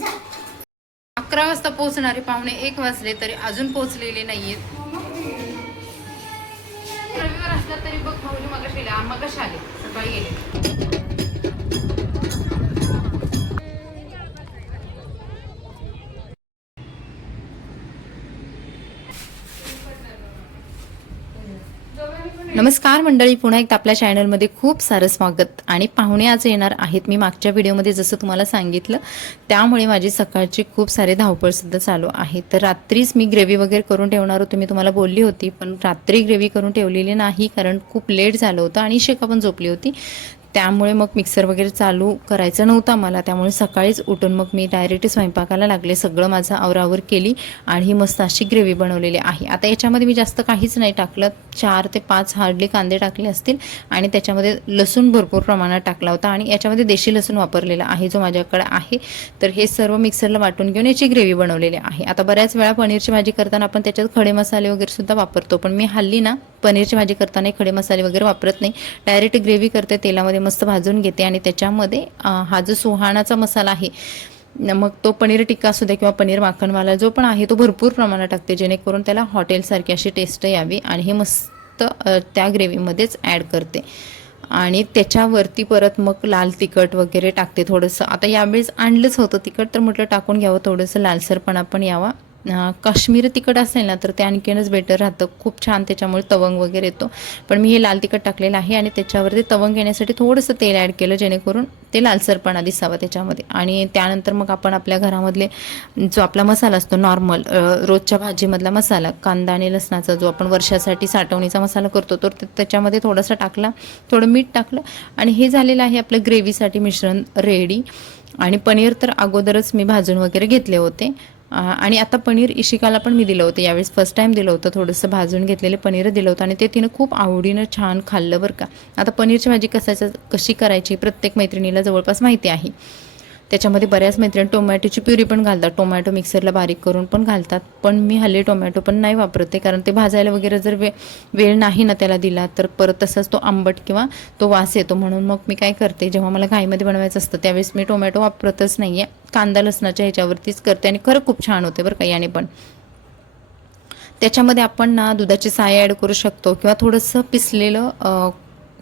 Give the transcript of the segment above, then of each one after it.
11 वाजता पोहोचणारे पाहुणे 1 वाजले तरी अजून पोहोचलेले नाहीयेत. रविवार असला तरी बघ भाऊजी मगाशी आले सकाळी गेले. नमस्कार मंडळी, पुन्हा एकदा आपल्या चॅनलमध्ये खूप सारं स्वागत. आणि पाहुणे आज येणार आहेत. मी मागच्या व्हिडिओमध्ये जसं तुम्हाला सांगितलं त्यामुळे माझी सकाळची खूप सारे धावपळसुद्धा चालू आहे. तर रात्रीच मी ग्रेव्ही वगैरे करून ठेवणार होते, मी तुम्हाला बोलली होती, पण रात्री ग्रेव्ही करून ठेवलेली नाही कारण खूप लेट झालं होतं आणि शिका पण झोपली होती. त्यामुळे मग मिक्सर वगैरे चालू करायचं नव्हता मला, त्यामुळे सकाळीच उठून मग मी डायरेक्ट स्वयंपाकाला लागले. सगळं माझं आवरावर केली आणि ही मस्त अशी ग्रेव्ही बनवलेली आहे. आता याच्यामध्ये मी जास्त काहीच नाही टाकलं, 4 ते 5 हार्डली कांदे टाकले असतील आणि त्याच्यामध्ये लसूण भरपूर प्रमाणात टाकला होता आणि याच्यामध्ये देशी लसूण वापरलेला आहे जो माझ्याकडे आहे. तर हे सर्व मिक्सरला वाटून घेऊन याची ग्रेव्ही बनवलेली आहे. आता बऱ्याच वेळा पनीरची भाजी करताना आपण त्याच्यात खडे मसाले वगैरे सुद्धा वापरतो, पण मी हल्ली ना पनीरची भाजी करताना खडे मसाले वगैरे वापरत नाही. डायरेक्ट ग्रेव्ही करते, तेलामध्ये मस्त भाजून घेते आणि त्याच्यामध्ये हा जो सुहाणाचा मसाला आहे, मग तो पनीर टिक्का असू दे किंवा पनीर माखनवाला जो पण आहे तो भरपूर प्रमाणात टाकते, जेणेकरून त्याला हॉटेलसारखी अशी टेस्ट यावी. आणि हे मस्त त्या ग्रेव्हीमध्येच ॲड करते आणि त्याच्यावरती परत मग लाल तिखट वगैरे टाकते थोडंसं. आता यावेळेस आणलंच होतं तिखट, तर म्हटलं टाकून घ्यावं, थोडंसं लालसरपणा पण यावा. काश्मीरी तिखट असेल ना तर ते आणखीनच बेटर राहतं, खूप छान त्याच्यामुळे तवंग वगैरे येतो. पण मी हे लाल तिखट टाकलेलं आहे आणि त्याच्यावरती तवंग येण्यासाठी थोडंसं तेल ॲड केलं, जेणेकरून ते लालसरपणा दिसावा त्याच्यामध्ये. आणि त्यानंतर मग आपण आपल्या घरामधले जो आपला मसाला असतो नॉर्मल रोजच्या भाजीमधला मसाला, कांदा आणि लसणाचा जो आपण वर्षासाठी साठवणीचा मसाला करतो, तर त्याच्यामध्ये थोडासा टाकला, थोडं मीठ टाकलं आणि हे झालेलं आहे आपलं ग्रेव्हीसाठी मिश्रण रेडी. आणि पनीर तर अगोदरच मी भाजून वगैरे घेतले होते आणि आता पनीर इशिकाला पण मी दिलं होतं, यावेळेस फर्स्ट टाईम दिलं होतं, थोडंसं भाजून घेतलेले पनीर दिलं होतं आणि ते तिनं खूप आवडीनं छान खाल्लं बरं का. आता पनीरची भाजी कशी करायची प्रत्येक मैत्रिणीला जवळपास माहिती आहे. त्याच्यामध्ये बऱ्याच मैत्रिणी टोमॅटोची प्युरी पण घालतात, टोमॅटो मिक्सरला बारीक करून पण घालतात, पण मी हल्ली टोमॅटो पण नाही वापरते, कारण ते भाजायला वगैरे जर वेळ नाही ना त्याला दिला तर परत तसाच तो आंबट किंवा तो वास येतो. म्हणून मग मी काय करते, जेव्हा मला घाईमध्ये बनवायचं असतं त्यावेळेस मी टोमॅटो वापरतच नाही आहे, कांदा लसणाच्या ह्याच्यावरतीच करते आणि खरं खूप छान होते बरं का याने पण. त्याच्यामध्ये आपण ना दुधाची साय ॲड करू शकतो किंवा थोडंसं पिसलेलं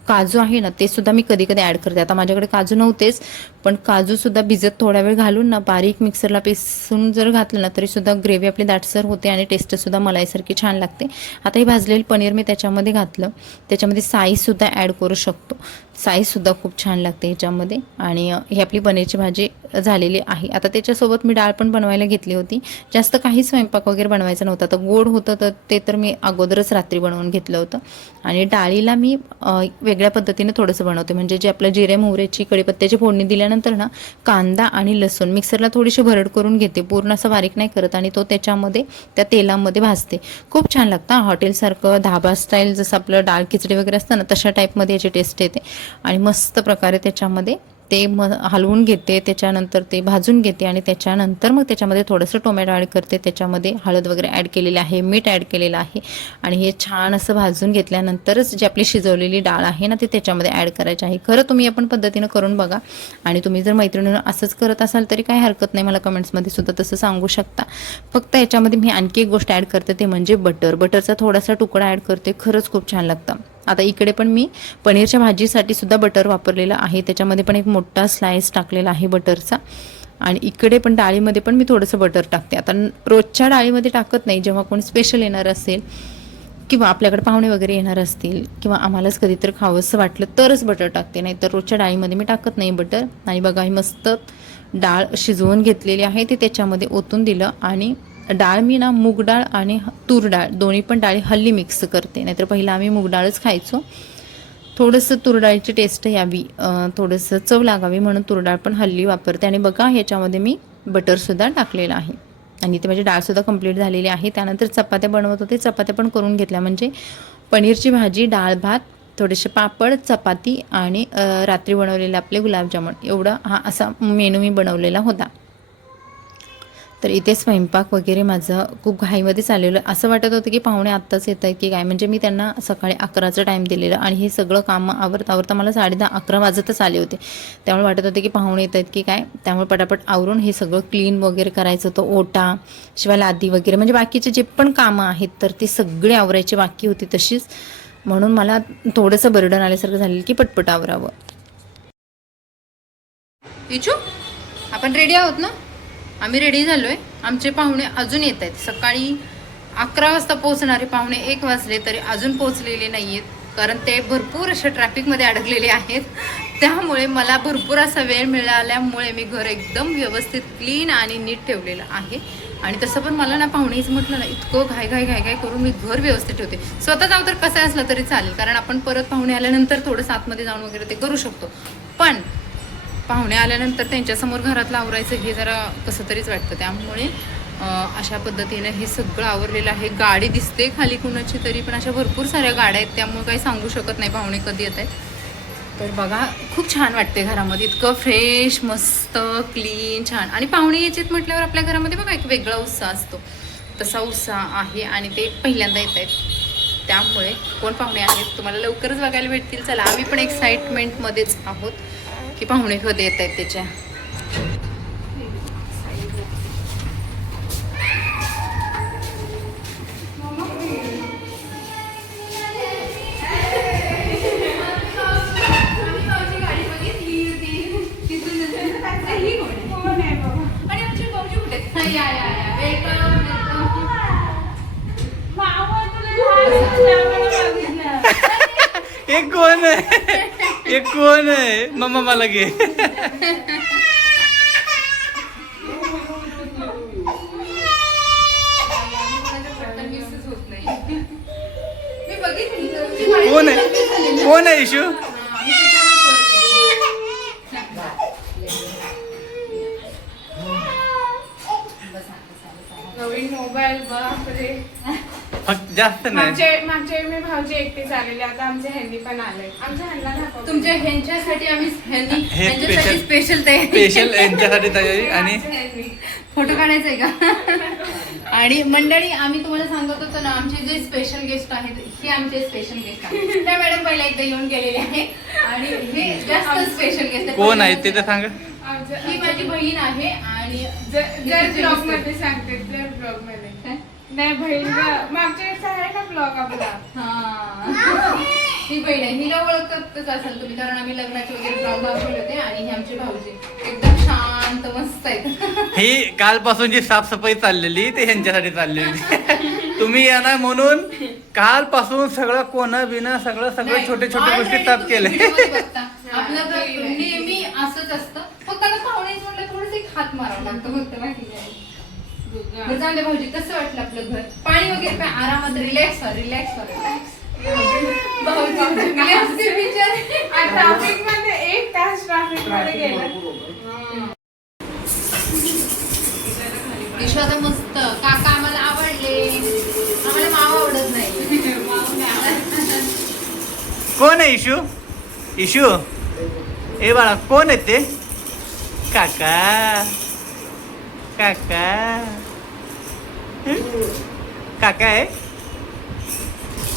काजू आहे ना ते सुद्धा मी कधी कधी ॲड करते. आता माझ्याकडे काजू नव्हतेच, पण काजूसुद्धा भिजत थोडा वेळ घालून ना बारीक मिक्सरला पिसून जर घातलं ना तरीसुद्धा ग्रेव्ही आपली दाटसर होते आणि टेस्टसुद्धा मलाईसारखी छान लागते. आता हे भाजलेलं पनीर मी त्याच्यामध्ये घातलं, त्याच्यामध्ये साईसुद्धा ॲड करू शकतो, साईसुद्धा खूप छान लागते ह्याच्यामध्ये. आणि ही आपली पनीरची भाजी झालेली आहे. आता त्याच्यासोबत मी डाळ पण बनवायला घेतली होती, जास्त काही स्वयंपाक वगैरे बनवायचा नव्हता, तर गोड होतं तर ते तर मी अगोदरच रात्री बनवून घेतलं होतं. आणि डाळीला मी वेगळ्या पद्धतीने थोडंसं बनवते, म्हणजे जे आपलं जिरे मोहऱ्याची कढीपत्त्याची फोडणी दिल्यानंतर ना कांदा आणि लसूण मिक्सरला थोडीशी भरड करून घेते, पूर्ण असं बारीक नाही करत, आणि तो त्याच्यामध्ये त्या तेलामध्ये भाजते. खूप छान लागतं, हॉटेलसारखं धाबा स्टाईल जसं आपलं डाळ खिचडी वगैरे असतं ना तशा टाईपमध्ये याची टेस्ट येते. आणि मस्त प्रकारे त्याच्यामध्ये ते हलवून घेते, त्याच्यानंतर ते भाजून घेते आणि त्याच्यानंतर मग त्याच्यामध्ये थोडंसं टोमॅटो ॲड करते, त्याच्यामध्ये हळद वगैरे ॲड केलेली आहे, मीठ ॲड केलेलं आहे आणि हे छान असं भाजून घेतल्यानंतरच जी आपली शिजवलेली डाळ आहे ना ती त्याच्यामध्ये ॲड करायची आहे. खरं तुम्ही आपण पद्धतीनं करून बघा आणि तुम्ही जर मैत्रिणीनं असंच करत असाल तरी काही हरकत नाही, मला कमेंट्समध्ये सुद्धा तसं सांगू शकता. फक्त याच्यामध्ये मी आणखी एक गोष्ट ॲड करते ते म्हणजे बटरचा थोडासा तुकडा ॲड करते, खरंच खूप छान लागतं. आता इकडे पण मी पनीरच्या भाजीसाठी सुद्धा बटर वापरलेलं आहे, त्याच्यामध्ये पण एक मोठा स्लाइस टाकलेला आहे बटरचा. आणि इकडे पण डाळीमध्ये पण मी थोडंसं बटर टाकते. आता रोजच्या डाळीमध्ये टाकत नाही, जेव्हा कोणी स्पेशल येणार असेल किंवा आपल्याकडे पाहुणे वगैरे येणार असतील किंवा आम्हालाच कधीतरी खावंसं वाटलं तरच बटर टाकते, नाही तर रोजच्या डाळीमध्ये मी टाकत नाही बटर. आणि बघा ही मस्त डाळ शिजवून घेतलेली आहे ती त्याच्यामध्ये ओतून दिलं. आणि डाळ मी ना मूग डाळ आणि तूर डाळ दोन्ही पण डाळी हल्ली मिक्स करते, नाहीतर पहिला आम्ही मूग डाळच खायचो. थोडंसं तूर डाळीची टेस्ट यावी, थोडंसं चव लागावी म्हणून तूर डाळ पण हल्ली वापरते. आणि बघा ह्याच्यामध्ये मी बटरसुद्धा टाकलेलं आहे आणि ते म्हणजे डाळसुद्धा कंप्लीट झालेली आहे. त्यानंतर चपात्या बनवत होते, चपात्या पण करून घेतल्या, म्हणजे पनीरची भाजी, डाळ भात, थोडेसे पापड, चपाती आणि रात्री बनवलेले आपले गुलाबजामुन, एवढा हा असा मेनू मी बनवलेला होता. तर इथे स्वयंपाक वगैरे माझं खूप घाईमध्ये चाललेलं. असं वाटत होतं की पाहुणे आत्ताच येत आहेत की काय, म्हणजे मी त्यांना सकाळी 11चा टाईम दिलेला आणि हे सगळं कामं आवरता मला 10:30-11 वाजतच आले होते. त्यामुळे वाटत होते की पाहुणे येत आहेत की काय. त्यामुळे पटापट आवरून हे सगळं क्लीन वगैरे करायचं होतं. ओटा, शिवाय लादी वगैरे म्हणजे बाकीचे जे पण कामं आहेत तर ते सगळे आवरायचे बाकी होती तशीच. म्हणून मला थोडंसं बर्डन आल्यासारखं झालेलं की पटपट आवरावं. इचू, आपण रेडी आहोत ना? आम्ही रेडी झालोय. आमचे पाहुणे अजून येत आहेत. सकाळी 11 वाजता पोहोचणारे पाहुणे 1 वाजले तरी अजून पोहोचलेले नाही आहेत, कारण ते भरपूर अशा ट्रॅफिकमध्ये अडकलेले आहेत. त्यामुळे मला भरपूर असा वेळ मिळाल्यामुळे मी घर एकदम व्यवस्थित क्लीन आणि नीट ठेवलेलं आहे. आणि तसं पण मला ना पाहुणेच म्हटलं ना, इतकं घाई करून मी घर व्यवस्थित ठेवते. स्वतः जाऊ तर कसं असलं तरी चालेल, कारण आपण परत पाहुणे आल्यानंतर थोडंसं आतमध्ये जाऊन वगैरे ते करू शकतो. पण पाहुणे आल्यानंतर त्यांच्यासमोर घरातलं आवरायचं हे जरा कसं तरीच वाटतं. त्यामुळे अशा पद्धतीने हे सगळं आवरलेलं आहे. गाडी दिसते खाली कुणाची तरी, पण अशा भरपूर साऱ्या गाड्या आहेत, त्यामुळे काही सांगू शकत नाही पाहुणे कधी येत आहेत. तर बघा, खूप छान वाटते घरामध्ये, इतकं फ्रेश, मस्त, क्लीन, छान. आणि पाहुणे यायचेत म्हटल्यावर आपल्या घरामध्ये बघा एक वेगळा उत्साह असतो, तसा उत्साह आहे. आणि ते पहिल्यांदा येत आहेत, त्यामुळे कोण पाहुणे आहेत तुम्हाला लवकरच बघायला भेटतील. चला, आम्ही पण एक्साइटमेंटमध्येच आहोत की पाहुणे कधी येत आहेत त्याच्या. एक कोण आहे, एक कोण आहे मम्मा मला घे. कोण आहे, कोण आहे इशू? नवीन मोबाईल बापरे, फक्त जास्त नाही. मागच्या मी भाऊजी एकटे आलेले, आता आमचे ह्यांनी पण आले. आमच्या ह्यांना दाखव. तुमच्या ह्यांच्यासाठी आम्ही हे ह्यांच्यासाठी स्पेशल तयारी, स्पेशल यांच्यासाठी तयारी. आणि फोटो काढायचा आहे का? आणि मंडळी, आम्ही तुम्हाला सांगत होतो ना, आमचे जे स्पेशल गेस्ट आहेत हे आमचे स्पेशल गेस्ट आहेत. त्या मॅडम पहिला एकदा येऊन गेलेले आहे आणि हे जास्त स्पेशल गेस्ट कोण आहे ते तर सांगा. ही माझी बहीण आहे. आणि जर ब्लॉग मध्ये सांगते, जर ब्लॉग मध्ये नाही बहीण मागच्या वेळेस आहे ना ब्लॉग आपला. ही बहीण आहे. हिला ओळखतच असेल तुम्ही, कारण आम्ही लग्नाचे वगैरे ब्लॉग दाखवले होते. आणि हे आमचे भाऊजी एकदम शांत मस्त आहेत. ही कालपासून जी साफसफाई चाललेली ते ह्यांच्यासाठी चाललेली. तुम्ही येणार म्हणून कालपासून सगळं कोणं बिना सगळं छोटे गोष्टी साफ केले. आपलं तर नेहमी असंच असतं, फक्त आता पाहुणेच म्हटलं थोडंसं एक हात मारावं लागतं फक्त, बाकी नाही. जाऊन दे भाऊजी, कसं वाटलं आपलं घर? पाणी वगैरे काय आरामात रिलॅक्स ट्रॅफिक मध्ये 1 तास ट्रॅफिक मध्ये गेला. विश्वास मस्त. काका आम्हाला आवडले, आम्हाला माव आवडत नाही. कोण आहे इशू? इशू ए बाळा, कोण आहे ते? काका, काका, काका आहे.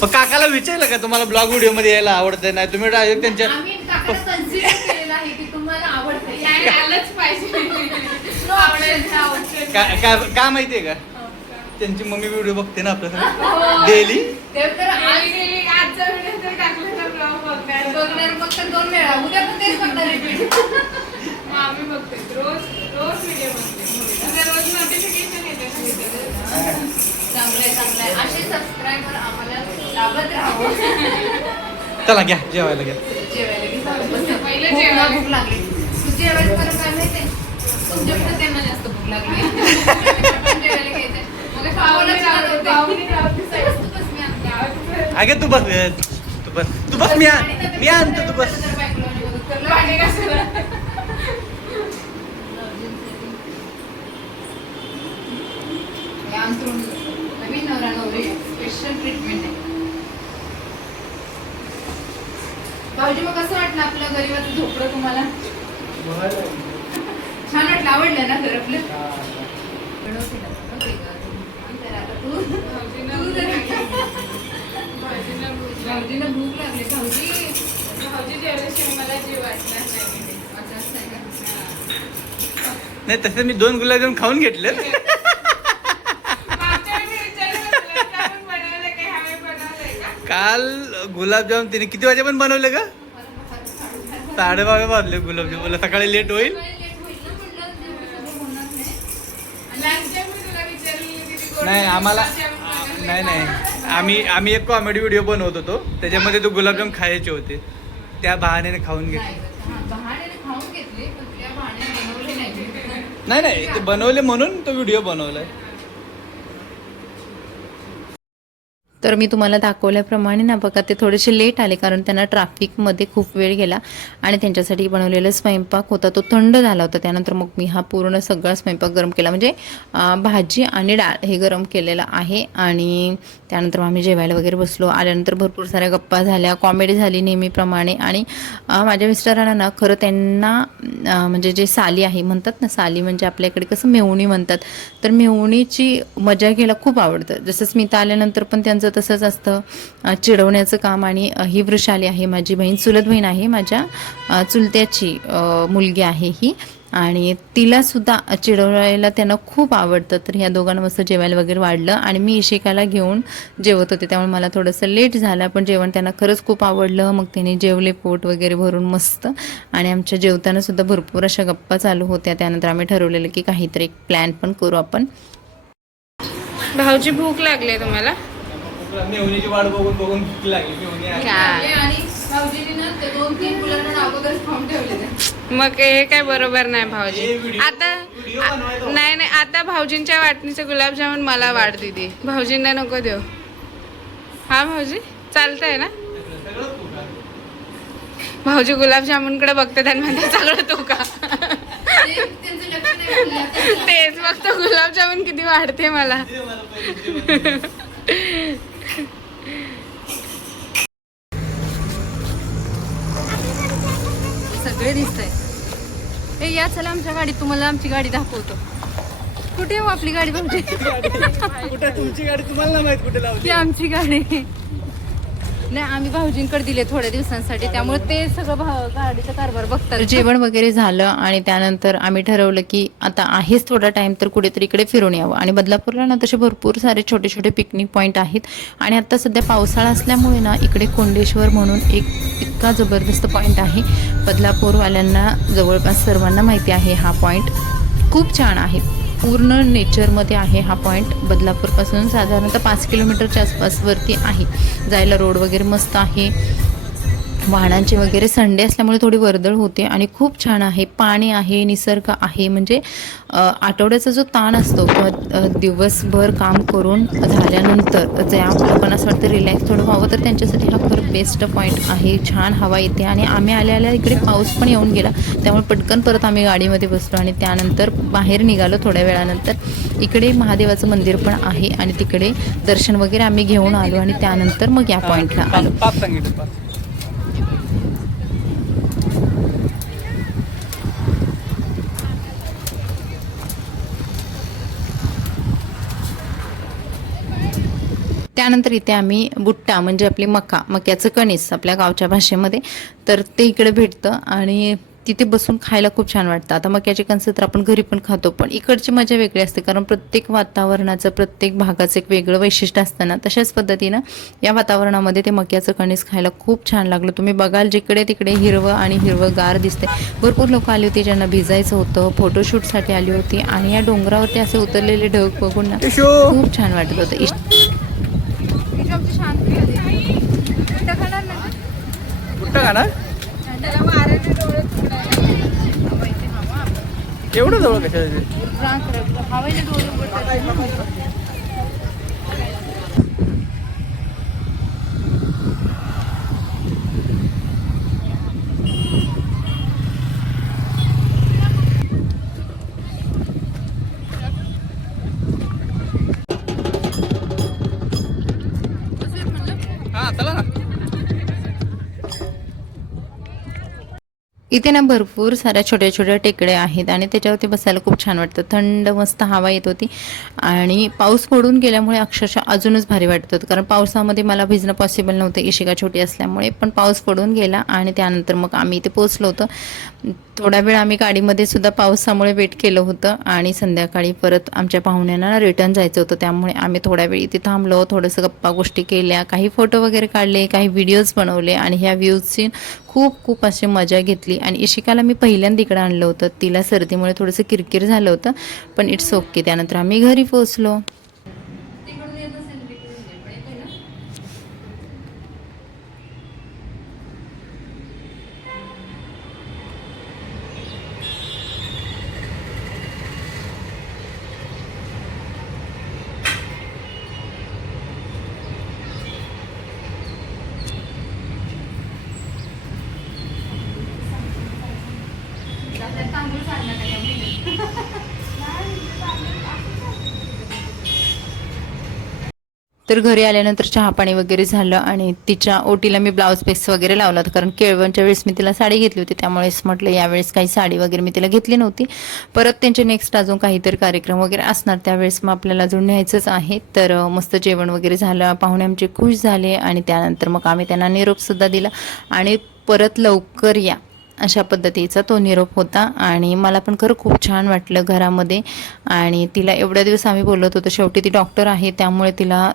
काकाला विचारलं का तुम्हाला ब्लॉग व्हिडिओ मध्ये यायला आवडतंय? नाही तुम्ही डायरेक्ट त्यांच्या आम्ही काकाला कन्सिडर केलेलं आहे की तुम्हाला आवडतंय, नाही, आलंच पाहिजे. का माहितीये का, त्यांची मम्मी व्हिडिओ बघते ना आपल्याला डेली. ते तर आजचा व्हिडिओ जर टाकला तर ब्लॉग बघणार मग तर 2 वेळा, उद्या पण तेच बघणार रिपीट. आम्ही बघते रोज व्हिडिओ बघते, रोज नोटिफिकेशन येते. चांगलंय. असे सबस्क्रायबर आम्हाला लाभत राहावं. चला घ्या जेवायला घ्या. पहिलं जेवायला भूक लागली. तू जेवायला मला काय माहितीये, तुमच्याकडे त्यांना जास्त भूक लागली. जेवायला घ्यायचंय अगे तू बस मी आणतो, तू बस. नवीन नवरा नवरी स्पेशल ट्रीटमेंट आहे. भाऊजी, मग कसं वाटलं आपलं गरीबाचं झोपडं तुम्हाला? छान वाटलं, आवडलं ना घर आपलं? भाऊजीला भूक लागली. भाऊजी जेवल्याशिवाय मला जीव वाटणार नाही. नाही तसं मी 2 गुलाबजाम खाऊन घेतले. मागच्या वेळी मी विचारलं गुलाबजामुन बनवलं का? ह्यावेळी बनवलंय का? काल गुलाबजाम तिने किती वाजे पण बनवले का? 12:30 वाजले गुलाबजाम. मला सकाळी लेट होईल. लंचच्या मी तुला विचारलेलं किती गोड नाही आम्हाला गुलाबजामुन बनवले नाही का? आम्ही एक कॉमेडी व्हिडिओ बनवत होतो त्याच्यामध्ये तो गुलाबजाम खायचे होते त्या बहाण्याने खाऊन घेतले. बहाण्याने खाऊन घेतले पण त्या बहाण्याने बनवले नाही. नाही ते बनवले म्हणून तो व्हिडिओ बनवलाय. तर मी तुम्हाला दाखवल्याप्रमाणे ना बघा ते थोडेसे लेट आले कारण त्यांना ट्रॅफिकमध्ये खूप वेळ गेला आणि त्यांच्यासाठी बनवलेला स्वयंपाक होता तो थंड झाला होता. त्यानंतर मग मी हा पूर्ण सगळा स्वयंपाक गरम केला म्हणजे भाजी आणि डाळ हे गरम केलेलं आहे. आणि त्यानंतर आम्ही जेवायला वगैरे बसलो. आल्यानंतर भरपूर साऱ्या गप्पा झाल्या, कॉमेडी झाली नेहमीप्रमाणे. आणि माझ्या मिस्टरांना ना खरं त्यांना म्हणजे जे साली आहे म्हणतात ना, साली म्हणजे आपल्याकडे कसं मेहुणी म्हणतात, तर मेहुणीची मजा घ्यायला खूप आवडतं. जसं स्मिता आल्यानंतर पण त्यांचं तसंच असतं चिडवण्याचं काम. आणि ही वृषाली आहे माझी बहीण, चुलत बहीण आहे माझ्या चुलत्याची मुलगी आहे ही. आणि तिला सुद्धा चिडवायला त्यांना खूप आवडतं. तर ह्या दोघांना मस्त जेवायला वगैरे वाढलं आणि मी इशिकाला घेऊन जेवत होते त्यामुळे मला थोडंसं लेट झालं. पण जेवण त्यांना खरंच खूप आवडलं. मग त्याने जेवले पोट वगैरे भरून मस्त. आणि आमच्या जेवताना सुद्धा भरपूर अशा गप्पा चालू होत्या. त्यानंतर आम्ही ठरवलेलं की काहीतरी एक प्लॅन पण करू आपण. भाऊजी भूक लागली तुम्हाला? मेहुणीची वाट बघून बघून भूक लागली. मेहुणी आहे. आणि भाऊजीने ना ते 2-3 मुलांना अगोदरच खाऊन ठेवले. मग हे काय बरोबर नाही हे भाऊजी. व्हिडिओ- आता व्हिडिओ बनवायचा नाही आता भाऊजींच्या वाटणीचे गुलाबजामुन मला वाढ दिदी. भाऊजींना नको देऊ. हा भाऊजी चालतंय ना? सगळं खूप आहे. भाऊजी गुलाबजामुनकडे बघते आणि म्हणते सगळं तू का? तेच फक्त गुलाबजामुन किती वाढते मला. दे मला पहिले. सगळे दिसतंय. ए या चला आमच्या गाडीत, तुम्हाला आमची गाडी दाखवतो. कुठे हो आपली गाडी भाऊजी? कुठे तुमची गाडी तुम्हाला नाही माहित कुठे लावली? ती आमची गाडी नाही, आम्ही भाऊजींकडे दिले थोड्या दिवसांसाठी त्यामुळे ते सगळं गाडीचा कारभार बघतात. जेवण वगैरे झालं आणि त्यानंतर आम्ही ठरवलं की आता आहेच थोडा टाइम तर कुठेतरी इकडे फिरून यावं. आणि बदलापूरला ना तसे भरपूर सारे छोटे छोटे पिकनिक पॉईंट आहेत. आणि आता सध्या पावसाळा असल्यामुळे ना इकडे कोंडेश्वर म्हणून एक इतका जबरदस्त पॉईंट आहे. बदलापूरवाल्यांना जवळपास सर्वांना माहिती आहे हा पॉईंट. खूप छान आहे, पूर्ण नेचरमध्ये आहे हा पॉईंट. बदलापूरपासून साधारणतः 5 किलोमीटरच्या आसपासवरती आहे. जायला रोड वगैरे मस्त आहे. वाहनांचे वगैरे संडे असल्यामुळे थोडी वर्दळ होते आणि खूप छान आहे. पाणी आहे, निसर्ग आहे. म्हणजे आठवड्याचा जो ताण असतो किंवा दिवसभर काम करून झाल्यानंतर ज्या लोकांना असं वाटतं रिलॅक्स थोडं व्हावं तर त्यांच्यासाठी हा खरं बेस्ट पॉईंट आहे. छान हवा येते. आणि आम्ही आल्या इकडे पाऊस पण येऊन गेला त्यामुळे पटकन परत आम्ही गाडीमध्ये बसलो आणि त्यानंतर बाहेर निघालो. थोड्या वेळानंतर इकडे महादेवाचं मंदिर पण आहे आणि तिकडे दर्शन वगैरे आम्ही घेऊन आलो आणि त्यानंतर मग या पॉईंटला आलो. 5 सांगितलं 5. त्यानंतर इथे आम्ही बुट्टा म्हणजे आपली मक्याचं कणीस आपल्या गावच्या भाषेमध्ये, तर ते इकडे भेटतं आणि तिथे बसून खायला खूप छान वाटतं. आता मक्याचे कणस तर आपण घरी पण खातो, पण इकडची मजा वेगळी असते कारण प्रत्येक वातावरणाचं प्रत्येक भागाचं एक वेगळं वैशिष्ट्य असतं ना. तशाच पद्धतीनं या वातावरणामध्ये ते मक्याचं कणीस खायला खूप छान लागलं. तुम्ही बघाल जिकडे तिकडे हिरवं आणि हिरवंगार दिसते. भरपूर लोक आली होती ज्यांना भिजायचं होतं, फोटोशूटसाठी आली होती आणि या डोंगरावरती असे उतरलेले ढग बघून ना खूप छान वाटत होतं. कुठं खाणार? एवढं जवळ कशाला? हा चला ना. इथे ना भरपूर साऱ्या छोट्या छोट्या टेकड्या आहेत आणि त्याच्यावरती बसायला खूप छान वाटतं. थंड मस्त हवा येत होती आणि पाऊस पडून गेल्यामुळे अक्षरशः अजूनच भारी वाटत होतं, कारण पावसामध्ये मला भिजणं पॉसिबल नव्हतं इशिका छोटी असल्यामुळे. पण पाऊस पडून गेला आणि त्यानंतर मग आम्ही इथे पोहोचलो होतो. थोडा वेळ आम्ही गाडीमध्ये सुद्धा पावसामुळे वेट केलं होतं आणि संध्याकाळी परत आमच्या पाहुण्यांना रिटर्न जायचं होतं, त्यामुळे आम्ही थोड्या वेळ इथे थांबलो, थोडंसं गप्पा गोष्टी केल्या, काही फोटो वगैरे काढले, काही व्हिडिओज बनवले आणि ह्या व्ह्यूजची खूप अशी मजा घेतली. आणि इशिकाला मी पहिल्यांदा इकडं आणलं होतं, तिला सर्दीमुळे थोडंसं किरकिर झालं होतं, पण इट्स ओके. त्यानंतर आम्ही घरी पोहोचलो. तर घरी आल्यानंतर चहा पाणी वगैरे झालं आणि तिच्या ओटीला मी ब्लाऊज पीस वगैरे लावला होता, कारण केळवणच्या वेळेस मी तिला साडी घेतली होती, त्यामुळेच म्हटलं यावेळेस काही साडी वगैरे मी तिला घेतली नव्हती. परत त्यांचे नेक्स्ट अजून काहीतरी कार्यक्रम वगैरे असणार, त्यावेळेस मग आपल्याला अजून न्यायचंच आहे. तर मस्त जेवण वगैरे झालं, पाहुणे आमचे खुश झाले आणि त्यानंतर मग आम्ही त्यांना निरोपसुद्धा दिला आणि परत लवकर या अशा पद्धतीचा तो निरोप होता. आणि मला पण खरं खूप छान वाटलं घरामध्ये. आणि तिला एवढ्या दिवस आम्ही बोलत होतो, शेवटी ती डॉक्टर आहे त्यामुळे तिला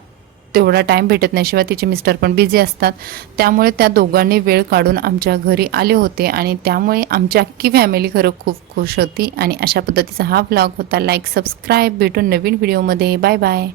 तेवढा टाईम भेटत नाही, शिवाय तिचे मिस्टर पण बिझी असतात, त्यामुळे त्या दोघांनी वेळ काढून आमच्या घरी आले होते आणि त्यामुळे आमची अख्खी फॅमिली खरं खूप खुश होती. आणि अशा पद्धतीचा हा व्लॉग होता. लाईक सबस्क्राईब, भेटून नवीन व्हिडिओमध्ये. Bye bye.